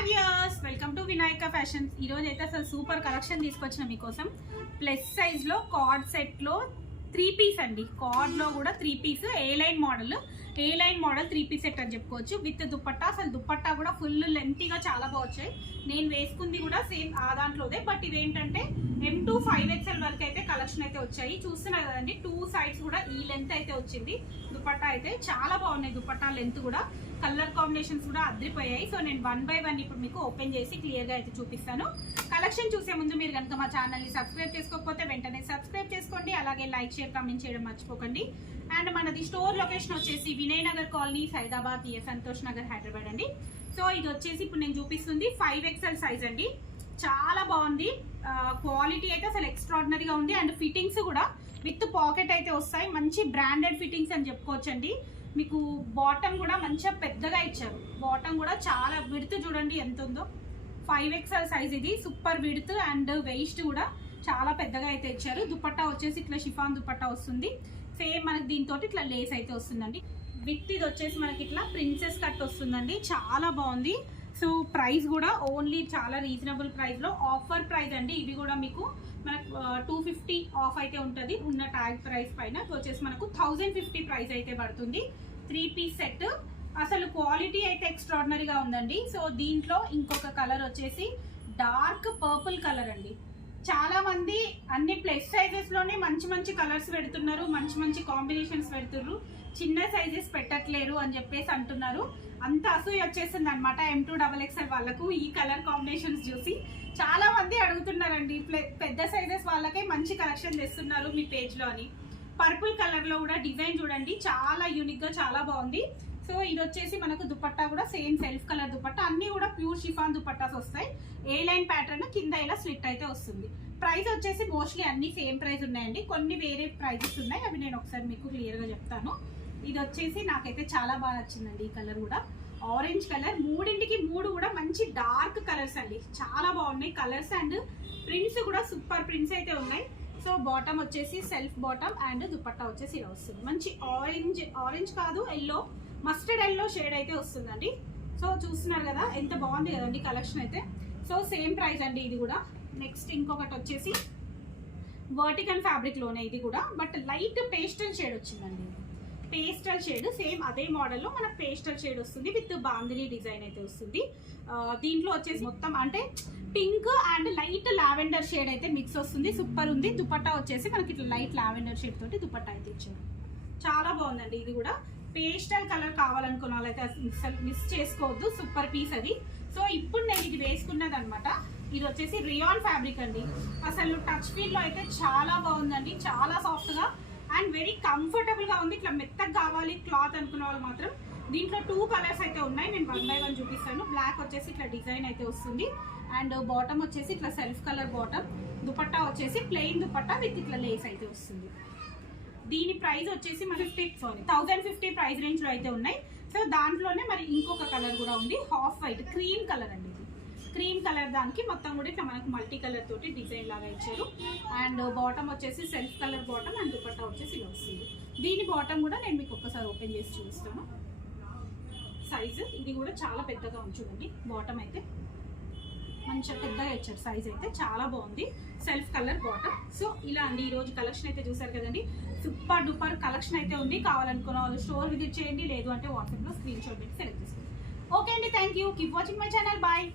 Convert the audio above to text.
Hi viewers, welcome to Vinayaka fashions. ఈ రోజు అయితే అసలు సూపర్ కలెక్షన్ తీసుకొచ్చిన మీకోసం. ప్లస్ సైజ్ లో కార్డ్ సెట్ లో 3 పీస్ అండి. కార్డ్ లో కూడా 3 పీస్ ఏ లైన్ మోడల్ 3 పీస్ సెట్ అని చెప్పుకోవచ్చు. విత్ దుపట్టా. అసలు దుపట్టా కూడా ఫుల్ లెంతీగా చాలా బాగున్నాయి. నేను వేసుకుంది కూడా సేమ్ ఆ దాంట్లోదే. బట్ ఇదేంటంటే M2 5XL వరకు అయితే కలెక్షన్ అయితే వచ్చాయి. చూస్తున్నారు కదండి, 2 సైడ్స్ కూడా ఈ లెంత్ అయితే వచ్చింది. దుపట్టా అయితే చాలా బాగున్నాయి. దుపట్టా లెంత్ కూడా, కలర్ కాంబినేషన్స్ కూడా అద్రిపోయాయి. సో నేను 1 by 1 ఇప్పుడు మీకు ఓపెన్ చేసి క్లియర్ గా అయితే చూపిస్తాను. కలెక్షన్ చూసే ముందు మీరు కనుక మా ఛానల్ ని సబ్స్క్రైబ్ చేసుకోకపోతే వెంటనే సబ్స్క్రైబ్ చేసుకోండి. అలాగే లైక్, షేర్, కామెంట్ చేయడం మర్చిపోకండి. అండ్ మనది స్టోర్ లొకేషన్ వచ్చేసి వినయ్ నగర్ కాలనీ, సైదాబాద్, సంతోష్ నగర్, హైదరాబాద్ అండి. సో ఇది వచ్చేసి ఇప్పుడు నేను చూపిస్తుంది 5XL సైజ్ అండి. చాలా బాగుంది. క్వాలిటీ అయితే అసలు ఎక్స్ట్రాడినరీగా ఉంది. అండ్ ఫిట్టింగ్స్ కూడా విత్ పాకెట్ అయితే వస్తాయి. మంచి బ్రాండెడ్ ఫిట్టింగ్స్ అని చెప్పుకోవచ్చండి. మీకు బాటమ్ కూడా మంచిగా పెద్దగా ఇచ్చారు. బాటమ్ కూడా చాలా విడ్త్ చూడండి ఎంత ఉందో. 5XL సైజ్ ఇది. సూపర్ విడ్త్ అండ్ వెయిస్ట్ కూడా చాలా పెద్దగా అయితే ఇచ్చారు. దుపట్టా వచ్చేసి ఇట్లా షిఫాన్ దుపట్టా వస్తుంది. సేమ్ మనకి దీంతో ఇట్లా లేస్ అయితే వస్తుందండి. విత్ ఇది వచ్చేసి మనకి ఇట్లా ప్రిన్సెస్ కట్ వస్తుందండి. చాలా బాగుంది. సో ప్రైస్ కూడా ఓన్లీ చాలా రీజనబుల్ ప్రైస్ లో ఆఫర్ ప్రైస్ అండి. ఇవి కూడా మీకు మనకు 250 ఆఫ్ అయితే ఉంటుంది ఉన్న ట్యాగ్ ప్రైస్ పైన. వచ్చేసి మనకు 1050 ప్రైస్ అయితే పడుతుంది. 3 పీస్ సెట్. అసలు క్వాలిటీ అయితే ఎక్స్ట్రాడినరీగా ఉందండి. సో దీంట్లో ఇంకొక కలర్ వచ్చేసి డార్క్ పర్పుల్ కలర్ అండి. చాలా మంది అన్ని ప్లస్ సైజెస్ లోనే మంచి మంచి కలర్స్ పెడుతున్నారు, మంచి మంచి కాంబినేషన్స్ పెడుతున్నారు. చిన్న సైజెస్ పెట్టట్లేరు అని చెప్పేసి అంటున్నారు. అంత అసూయ వచ్చేసింది అనమాట M2XXL వాళ్ళకు ఈ కలర్ కాంబినేషన్స్ చూసి. చాలా మంది అడుగుతున్నారండి, పెద్ద సైజెస్ వాళ్ళకే మంచి కలెక్షన్ తెస్తున్నారు మీ పేజ్ లో అని. పర్పుల్ కలర్ లో కూడా డిజైన్ చూడండి, చాలా యూనిక్ గా చాలా బాగుంది. సో ఇది వచ్చేసి మనకు దుపట్టా కూడా సేమ్ సెల్ఫ్ కలర్ దుపట్టా. అన్ని కూడా ప్యూర్ షిఫాన్ దుపట్టాస్ వస్తాయి. ఏ లైన్ ప్యాటర్న్ కింద ఇలా స్లిట్ అయితే వస్తుంది. ప్రైస్ వచ్చేసి మోస్ట్లీ అన్ని సేమ్ ప్రైస్ ఉన్నాయండి. కొన్ని వేరే ప్రైజెస్ ఉన్నాయి, అవి నేను ఒకసారి మీకు క్లియర్ గా చెప్తాను. ఇది వచ్చేసి నాకైతే చాలా బాగా నచ్చిందండి. ఈ కలర్ కూడా ఆరెంజ్ కలర్. మూడింటికి 3 కూడా మంచి డార్క్ కలర్స్ అండి. చాలా బాగున్నాయి కలర్స్. అండ్ ప్రింట్స్ కూడా సూపర్ ప్రింట్స్ అయితే ఉన్నాయి. సో బాటమ్ వచ్చేసి సెల్ఫ్ బాటమ్ అండ్ దుపట్టా వచ్చేసి ఇలా వస్తుంది. మంచి ఆరెంజ్ కాదు, ఎల్లో, మస్టర్డ్ ఎల్లో షేడ్ అయితే వస్తుందండి. సో చూస్తున్నారు కదా ఎంత బాగుంది కదండి కలెక్షన్ అయితే. సో సేమ్ ప్రైస్ అండి ఇది కూడా. నెక్స్ట్ ఇంకొకటి వచ్చేసి వర్టికల్ ఫ్యాబ్రిక్ లోనే ఇది కూడా, బట్ లైట్ పేస్టల్ షేడ్ వచ్చిందండి. పేస్టల్ షేడ్ సేమ్ అదే మోడల్లో మనకు పేస్టల్ షేడ్ వస్తుంది. విత్ బాందిని డిజైన్ అయితే వస్తుంది. దీంట్లో వచ్చేసి మొత్తం అంటే pink and light lavender shade అయితే మిక్స్ వస్తుంది. సూపర్ ఉంది. దుపట్టా వచ్చేసి మనకి ఇట్లా లైట్ లావెండర్ షేడ్ తోటి దుపట్టా అయితే ఇచ్చారు. చాలా బాగుందండి ఇది కూడా. పేస్టల్ కలర్ కావాలనుకున్న వాళ్ళైతే మిస్ చేసుకోవద్దు. సూపర్ పీస్ అది. సో ఇప్పుడు నేను ఇది వేసుకున్నది అనమాట. ఇది వచ్చేసి రియాన్ ఫ్యాబ్రిక్ అండి. అసలు టచ్ ఫీల్ లో అయితే చాలా బాగుందండి. చాలా సాఫ్ట్ గా అండ్ వెరీ కంఫర్టబుల్ గా ఉంది. ఇట్లా మెత్తగా కావాలి క్లాత్ అనుకున్న వాళ్ళు మాత్రం దీంట్లో 2 కలర్స్ అయితే ఉన్నాయి. నేను 1 by 1 చూపిస్తాను. బ్లాక్ వచ్చేసి ఇట్లా డిజైన్ అయితే వస్తుంది. అండ్ బాటమ్ వచ్చేసి ఇట్లా సెల్ఫ్ కలర్ బాటమ్. దుపట్టా వచ్చేసి ప్లెయిన్ దుపట్టా విత్ ఇట్లా లేస్ అయితే వస్తుంది. దీని ప్రైస్ వచ్చేసి మన 1050 ప్రైస్ రేంజ్ లో అయితే ఉన్నాయి. సో దాంట్లోనే మరి ఇంకొక కలర్ కూడా ఉంది. హాఫ్ వైట్ క్రీమ్ కలర్ అండి. ఇది క్రీమ్ కలర్. దానికి మొత్తం కూడా ఇట్లా మనకు మల్టీ కలర్ తోటి డిజైన్ లాగా ఇచ్చారు. అండ్ బాటమ్ వచ్చేసి self colour bottom and dupatta వచ్చేసి ఇలా వస్తుంది. దీని బాటమ్ కూడా నేను మీకు ఒక్కసారి ఓపెన్ చేసి చూపిస్తాను. సైజు ఇది కూడా చాలా పెద్దగా ఉంచుందండి. బాటమ్ అయితే మంచిగా పెద్దగా ఇచ్చారు. సైజ్ అయితే చాలా బాగుంది. Self colour bottom. సో ఇలా అండి ఈ రోజు కలెక్షన్ అయితే చూసారు కదండి. సూపర్ డూపర్ కలెక్షన్ అయితే ఉంది. కావాలనుకున్న వాళ్ళు స్టోర్ విజిట్ చేయండి, లేదు అంటే వాట్సాప్ లో స్క్రీన్ షాట్ పెట్టి సెలెక్ట్ చేసుకోండి. ఓకే అండి, thank you. Keep watching my channel. Bye.